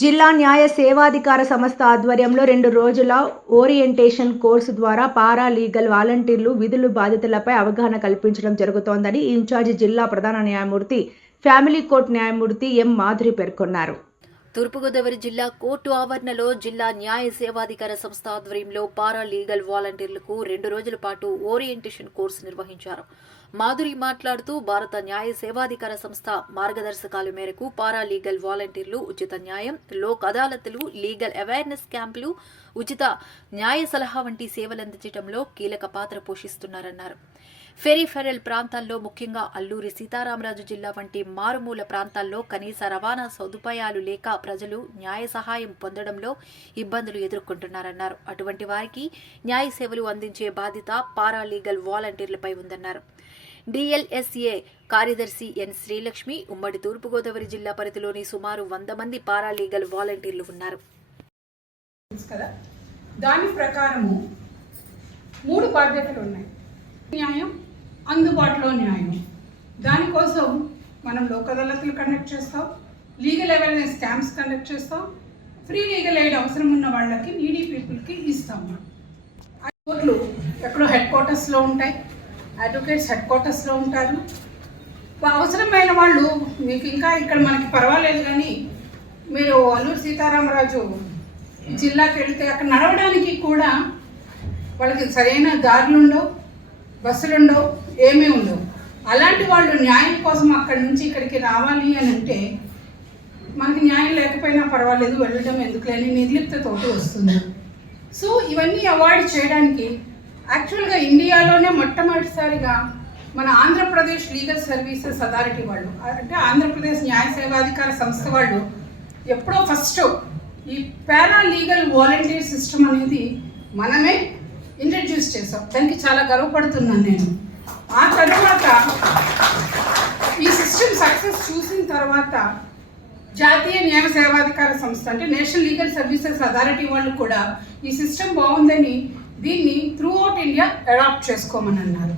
జిల్లా న్యాయ సేవాధికార సంస్థ ఆధ్వర్యంలో 2 రోజుల ఓరియంటేషన్ కోర్సు ద్వారా పారా లీగల్ వాలంటీర్లు విధులు బాధ్యతలపై అవగాహన కల్పించడం జరుగుతోందని ఇన్ఛార్జి జిల్లా ప్రధాన న్యాయమూర్తి, ఫ్యామిలీ కోర్టు న్యాయమూర్తి ఎం. మాధురి పేర్కొన్నారు. తూర్పుగోదావరి జిల్లా కోర్టు ఆవరణలో జిల్లా న్యాయ సేవాధికార సంస్థ ఆధ్వర్యంలో పారా లీగల్ వాలంటీర్లకు 2 రోజుల పాటు ఓరియంటేషన్ కోర్సు నిర్వహించారు. మాధురి మాట్లాడుతూ భారత న్యాయ సేవాధికార సంస్థ మార్గదర్శకాల మేరకు పారా లీగల్ వాలంటీర్లు ఉచిత న్యాయం, లోక్ అదాలతులు, లీగల్ అవేర్నెస్ క్యాంపులు, ఉచిత న్యాయ సలహా వంటి సేవలందించడంలో కీలక పాత్ర పోషిస్తున్నారన్నారు. ఫెరిఫెరల్ ప్రాంతాల్లో ముఖ్యంగా అల్లూరి సీతారామరాజు జిల్లా వంటి మారుమూల ప్రాంతాల్లో కనీస రవాణా సదుపాయాలు లేక ప్రజలు న్యాయ సహాయం పొందడంలో ఇబ్బందులు ఎదుర్కొంటున్నారన్నారు. అటువంటి వారికి న్యాయ సేవలు అందించే బాధ్యత పారాలీగల్ వాలంటీర్లపై ఉందన్నారు. డిఎల్ఎస్ఏ కార్యదర్శి ఎన్. శ్రీలక్ష్మి, ఉమ్మడి తూర్పుగోదావరి జిల్లా పరిధిలోని సుమారు 100 మంది పారాలీగల్ వాలంటీర్లు ఉన్నారు. దాని ప్రకారము 3 బాధ్యతలు ఉన్నాయి. న్యాయం, అందుబాటులో న్యాయం. దానికోసం మనం లోక్ అదాలతులు కండక్ట్ చేస్తాం, లీగల్ అవేర్నెస్ క్యాంప్స్ కండక్ట్ చేస్తాం, ఫ్రీ లీగల్ ఎయిడ్ అవసరం ఉన్న వాళ్ళకి, నీడీ పీపుల్కి ఇస్తాం. కోర్టులు ఎక్కడో హెడ్ క్వార్టర్స్లో ఉంటాయి, అడ్వకేట్స్ హెడ్ క్వార్టర్స్లో ఉంటారు. అవసరమైన వాళ్ళు మీకు ఇంకా ఇక్కడ మనకి పర్వాలేదు, కానీ మీరు అల్లూరి సీతారామరాజు జిల్లాకి వెళితే అక్కడ నడవడానికి కూడా వాళ్ళకి సరైన దారులు ఉండవు, బస్సులు ఉండవు, ఏమీ ఉండవు. అలాంటి వాళ్ళు న్యాయం కోసం అక్కడి నుంచి ఇక్కడికి రావాలి అని అంటే మనకి న్యాయం లేకపోయినా పర్వాలేదు, వెళ్ళడం ఎందుకులేని నిర్లిప్తతోటి వస్తుంది. సో ఇవన్నీ అవాయిడ్ చేయడానికి యాక్చువల్గా ఇండియాలోనే మొట్టమొదటిసారిగా మన ఆంధ్రప్రదేశ్ లీగల్ సర్వీసెస్ అథారిటీ వాళ్ళు, అంటే ఆంధ్రప్రదేశ్ న్యాయ సేవాధికార సంస్థ వాళ్ళు ఎప్పుడో ఫస్ట్ ఈ పారా లీగల్ వాలంటీర్ సిస్టమ్ అనేది మనమే ఇంట్రడ్యూస్ చేసాం. దానికి చాలా గర్వపడుతున్నాను నేను. ఆ తర్వాత ఈ సిస్టమ్ సక్సెస్ చూసిన తర్వాత జాతీయ న్యాయ సేవాధికార సంస్థ అంటే నేషనల్ లీగల్ సర్వీసెస్ అథారిటీ వాళ్ళు కూడా ఈ సిస్టమ్ బాగుందని దీన్ని త్రూ అవుట్ ఇండియా అడాప్ట్ చేసుకోమని అన్నారు.